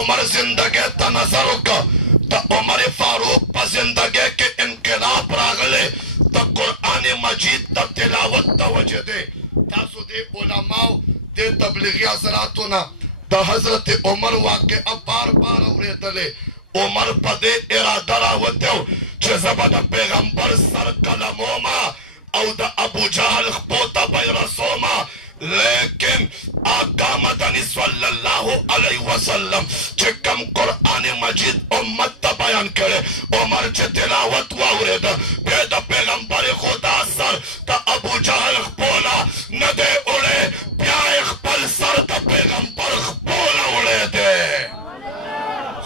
उमर जिंदगी ता नजर का ता उमर फारूक पर जिंदगी के इनकलाब रागले ता कुरान मजीद ता तिलावत तवज्जो दे तासु दे उलमाओ दे तबलीगी हजरातुना दा हजरत उमर वाके बार बार औरेदले उमर पदे इरादा रावतो चे ज़बद पैगंबर सर कलमोमा औ दा अबू जहल खपोता बैरसोमा लेकिन आका मदनी सल्लल्लाहु अलैहि वसल्लम चे कम कुरान मजीद उम्मत ता बयान करे उमर चे तिलावत वावरेद बेद पैगंबर खुदा सर ता अबू जहल खपोला न दे उड़े प्याए खपल सर ता पैगंबर खपोला उड़े दे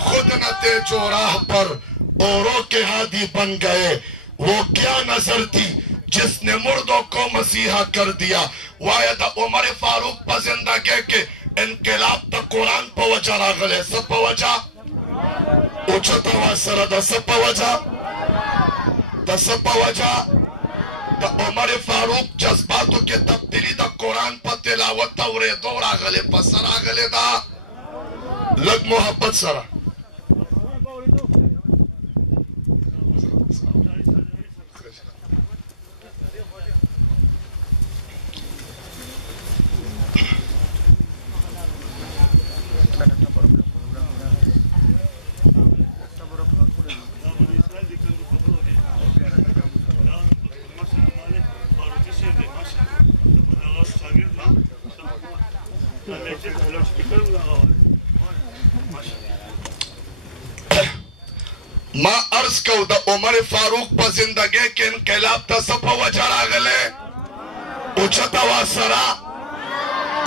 खुद न ते जो राह पर औरों के हादी बन गए वो क्या नजर थी जिसने मुर्दों को मसीहा कर दिया वायद उमर फारूक पर जिंदगी के इनकलाब तक कुरान पर वजह रागले सब पर वजह उच्चता वासरा द सब पर वजह द उमर फारूक जज्बातों के तब्दीली द कुरान पर तिलावत औरे दो रागले पसर रागले दा लग मोहब्बत सरा मां अर्ज कऊ द उमर फारूक पर जिंदगी के इनकलाब ता सब वजह रागले उच्चता वासरा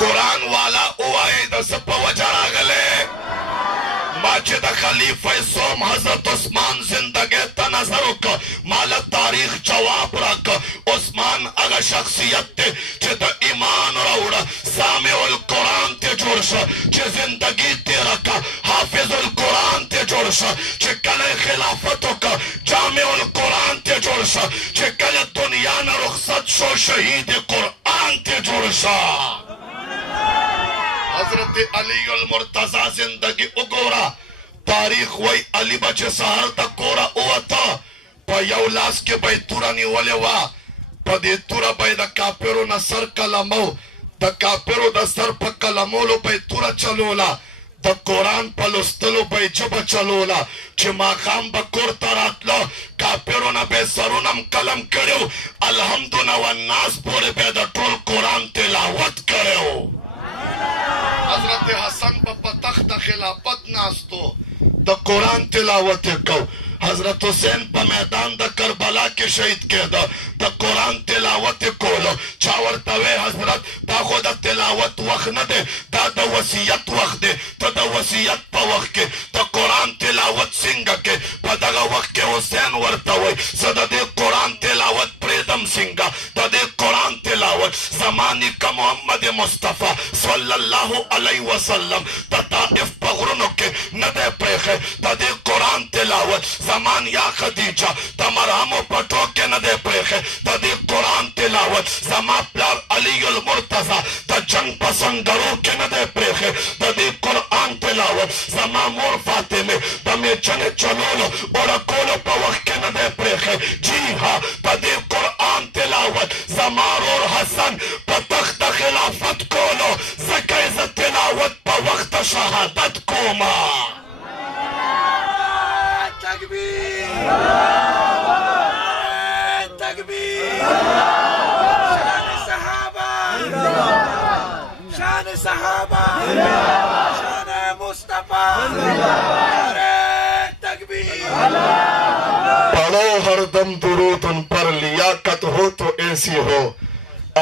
कुरान वाला उवाए द सब वजह रागले माजिद खलीफा सोम हजरत उस्मान जिंदगी ता नजर का माल तारीख जवाब रख उस्मान अगर शख्सियत थे चे द ईमान राउड़ा सामिउल कुरान ते जोड़शा चे जिंदगी ते रखा हाफिजुल कुरान ते जोड़शा चे कले खिलाफतों का जामिउल कुरान ते जोड़शा चे कले दुनिया न रुखसत शो शहीद कुरान ते जोड़शा हजरत अली अल मुर्तजा जिंदगी उगोरा तारीख वही अली बचे सहर तक कोरा उवता पर यौलास के बैतुरा नी वले वा पदेतुरा बै द कापेरो न सर कलमो द कापेरो द सर पर कलमोलो बैतुरा चलोला द कुरान पलुस्तलो बै जब चलोला चे माकाम बकोर तरातलो कापेरो न बेसरुनम कलम करो अल्हम्दुलिल्लाह वन्नास पूरे पे द टोल कुरान तिलावत करो हजरत हसन पर तख्त खिलाफत नास्तो द कुरान तिलावत को हजरत हुसैन पर मैदान द करबला के शहीद के द कुरान तिलावत कोलो चावर तवे हजरत ता खुद तिलावत वक्त न दे ता द वसीयत वक्त दे तो द वसीयत पर वक्त के द कुरान तिलावत सिंह के पदगा वक्त के हुसैन वर्तवे सदा दे कुरान तिलावत प्रेदम सिंह द दे कुरान तिलावत जमानी का मोहम्मद मुस्तफा सल्लल्लाहु अलैहि वसल्लम द ताइफ पगरुनो के न दे प्रेखे द दे कुरान तिलावत जमान या खदीजा तमरामो पटो के न दे प्रेखे द दे कुरान तिलावत जमा प्यार अली अल मुर्तजा द जंग पसंदरो के न दे प्रेखे द दे कुरान तिलावत जमा मोर फातिमे द में चने चलोलो और कोलो पवख के न दे प्रेखे जी हां द दे कुरान तिलावत जमा और हसन पर तख्त खिलाफत कोलो ज़कैज़ तिलावत पर वक्त शहादत कोमा तकबीर शान सहाबा शान मुस्तफा तकबीर पढ़ो हरदम दुरूद उन पर लियाकत हो तो ऐसी हो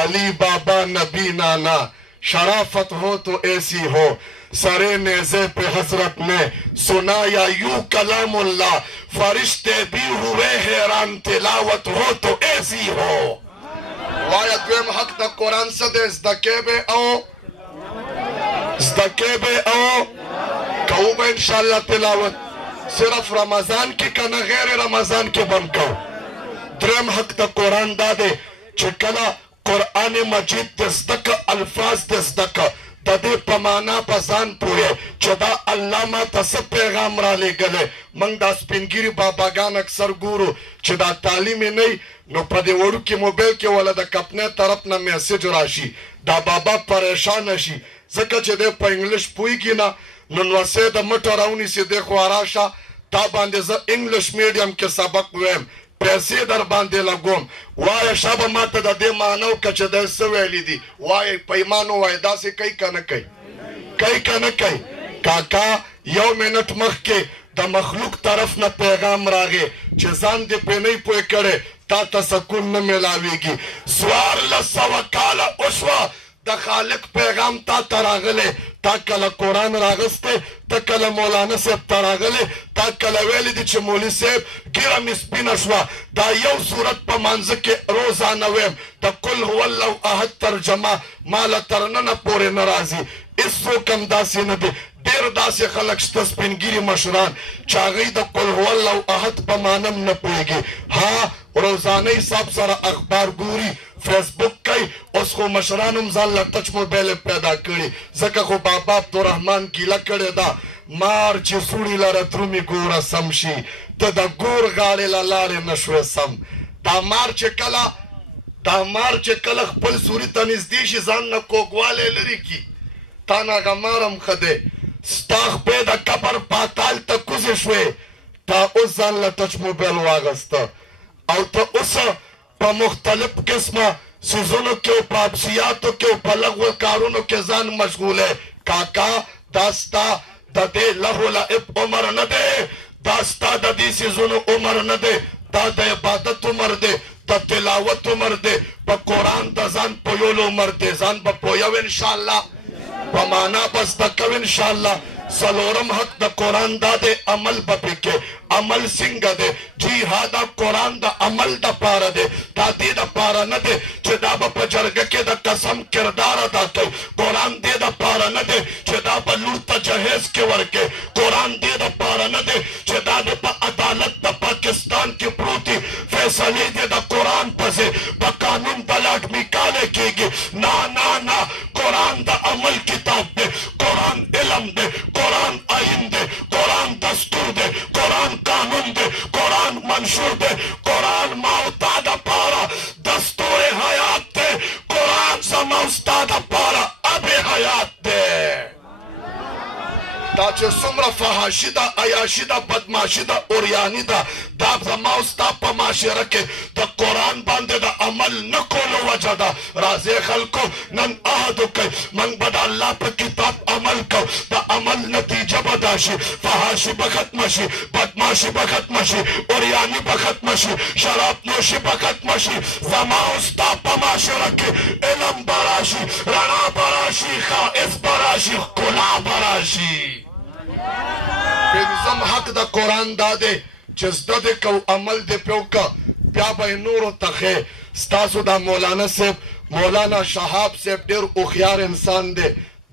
अली बाबा नबी नाना शराफत हो तो ऐसी हो सरे नेज़े पे हजरत ने सुना या यूं कलामुल्लाह फरिश्ते भी हुए हैरान तिलावत हो तो ऐसी हो वायद वेम हक द कुरान से दे ज़दकेबे आओ कहूँ इंशाल्लाह तिलावत सिर्फ रमजान की कना गैर रमजान के बन कहो द्रम हक द कुरान दादे चिकना कुरान मजीद दस्तक अल्फाज दस्तक د دې په معنا په ځان پوهې چې دا الله ما ته څه پیغام را لېږلی. موږ دا سپینګیري باباګان اکثر ګورو چې دا تعلیم یې نه نو په دې وړوکي موبایل کې وله د کپنۍ طرف نه میسج راشي دا بابا پریشانه شي ځکه چې دی په انګلیش پوهېږي نه نو نوسۍ د مټه راونیسي دی خوا راشه تا باندې زه انګلیش میډیم کې سبق ویم پیسې در باندې لګوم وایه شابه ما ته د دې معنا وکړه چې دی څه ویلي دي وایه په ایمان ووایه داسې کوي که نه کوي کوي که نه کوي کاکا یو منټ مخکې د مخلوق طرف نه پیغام راغی چې ځان دې پرې نه پوه کړی تا ته سکون نه میلاویږي 1400 کاله وشوه د خالق پیغام تا ته راغلی تا کله قرآن راغستی ته کله مولانا صاحب ته راغلی تا کله ویلی دي چې مولي صاحب ږیره مې سپینه شوه دا یو صورت په مانځه کې روزانه ویم د قل هو الله احد ترجمه ما له تر ننه پورې نه راځي هېڅوک هم داسې نه دی ډېر داسې خلک شته سپینګیري مشران چې هغوی د قل هو الله احد په معنه هم نه پوهېږي ها روزانه حساب سره اخبار ګوري فیسبوک کوي اوس خو مشران هم ځان له ټچ موبایل پیدا کړي ځکه خو بابا عبدالرحمن ګیله کړې ده مار چې سوړي لره درومي ګوره سم شي ته د ګور غاړې له لارې نه شوې سم دا مار چې کله خپل سوري ته نږدې شي ځان نه کوږوالی لرې کي تا نه هغه مار هم ښه دی ستا خپې د قبر پاتال ته کوزې شوې تا اوس ځان له ټچ موبایل واغسته او ته اوس په مختلف قسمه سیزونو کې او په ابسیاتو کې او په لغو کارونو کې ځان مشغوله کاکا دا ستا د دې لهو لعب عمر نه دی دا ستا د دې سیزونو عمر نه دی دا د عبادت عمر دی د تلاوت عمر دی په قرآن د ځان پویولو عمر دی ځان به پویو انشاءالله په معنا به زده کوو انشاءالله څلورم حق د قرآن دا دی عمل به پې کې عمل څنګه دی جی ها دا قرآن د عمل دپاره دی دا دې دپاره نه دی چې دا به په جرګه کې د قسم کردار ادا کوي قرآن دې دپاره نه دی چې دا به لور ته جهیز کې ورکوي قرآن دې دپاره نه دی چې دا د په عدالت د پاکستان کې پروتي فیصلې دې د قرآن پسې په قانون پلاټ میکاله کېږي نه قرآن د عمل کتاب دی قرآن علم دی قرآن آئین دی قرآن دستور دی قرآن قانون دی قرآن منشور دی قرآن ما او تا دپاره دستور حیات دی قرآن زما او ستا دپاره اب حیات دی دا چې څومره فحاشي ده عیاشي ده بدماشي ده اوریاني ده دا زما او ستا په معاشره کې د قرآن باندې د عمل نه کولو وجه ده راځئ خلکو نن عهد وکئ موږ به د الله په کتاب عمل کوو د عمل نتیجه به دا شي فحاشي به ختمه شي بدماشي به ختمه شي اوریاني به ختمه شي شراب نوشي به ختمه شي زما او ستا په معاشره کې علم به راشي رڼا به راشي ښایست به راشي ښکلا به راشي پنځم حق د قرآن دا دی چې زده دې کو عمل دې پې وکړه بیا به یې نورو ته ښې ستاسو دا مولانا صاحب مولانا شهاب صاحب ډېر هوښیار انسان دی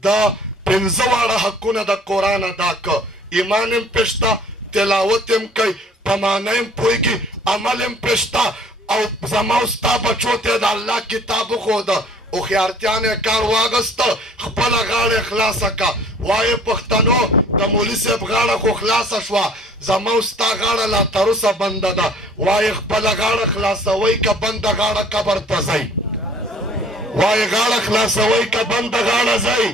دا پنځه واړه حقونه د قرآن ادا که ایمان هم پې شته تلاوت هم کوي په معنا هم پوهېږي عمل هم پې شته او زما او ستا بچو ته د الله کتاب وښوده هوښیارتیا نه کار واغسته خپله غاړه خلاصه که وایې پښتنو د مولي صاحب غاړه خو خلاصه شوه زما او ستا غاړه لا تر اوسه بنده ده وایې خپله غاړه خلاصوئ که بنده غاړه قبر ته ځئ وایې غاړه خلاصوئ که بنده غاړه ځئ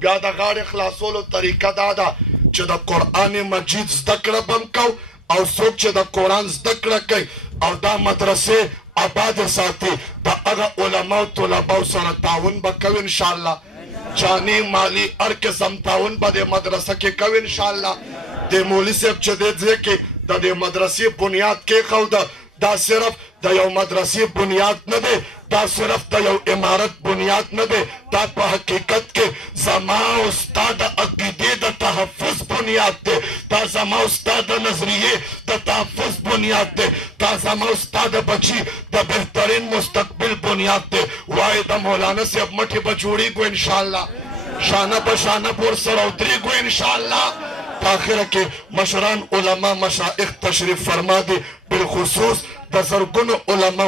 بیا د غاړې خلاصولو طریقه دا ده چې د قرآن مجید زده کړه به هم کوو او څوک چې د قرآن زده کړه کوي او دا مدرسې آباد ساتي د هغه علماو طلباو سره تعاون به کوي انشاءالله جاني مالي هر قسم تعاون به د مدرسه کې کوي انشاءالله د مولي صاحب چې دې ځای کې د دې مدرسې بنیاد کېښوده دا صرف د یو مدرسې بنیاد نه دی دا صرف د یو عمارت بنیاد نه دی دا په حقیقت کې زما او ستا د عقیدې د تحفظ بنیاد دی دا زما او ستا د نظریې د تحفظ بنیاد دی دا زما او ستا د بچي د بهترین مستقبل بنیاد دی وایې د مولانا صاحب مټې به جوړېږو انشاءالله شانه په شانه به ورسره ودرېږو انشاءالله په اخره کې مشران علما مشایخ تشریف فرما دي، بالخصوص د زرګونو علما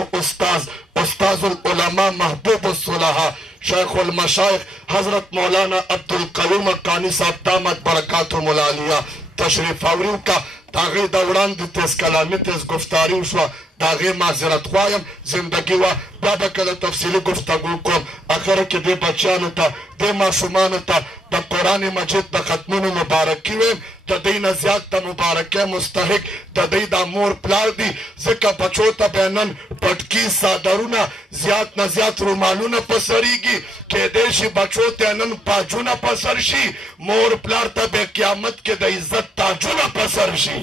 استاذ العلماء محبوب الصلحاء شیخ المشایخ حضرت مولانا عبدالقیوم حقانی صاحب دامت برکاتهم العالیه تشریف اوري وکړه. د هغې د وړاندې تیز کلامي تیز گفتاري وشوه، د هغې معذرت خوایم، زندګي وه، بیا به کله تفصیلي گفتگو کوم. اخره کې دې بچیانو ته دې ماشومانو ته د قرآن مجید د ختمونو مبارکي ویم. د دوی نه زیات د مبارکۍ مستحق د دوی دا مور پلار دي، ځکه بچو ته به نن پټکي څادرونه زیات نه زیات رومالونه په سریږي، کیدای شي بچو ته نن پاجونه په سر شي، مور پلار ته به قیامت کې د عزت تاجونه په سر شي.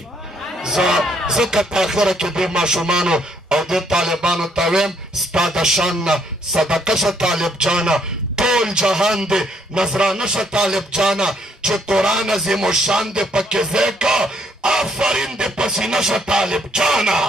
ځکه په اخره کې دې ماشومانو او دې طالبانو ته ویم ستا د شان نه صدقه شه طالب جانه، ټول جهان دې نظرانه شه طالب جانه، چې قرآن عظیم الشان دې پکې ځای که، آفرین دې په سینه شه طالب جانه.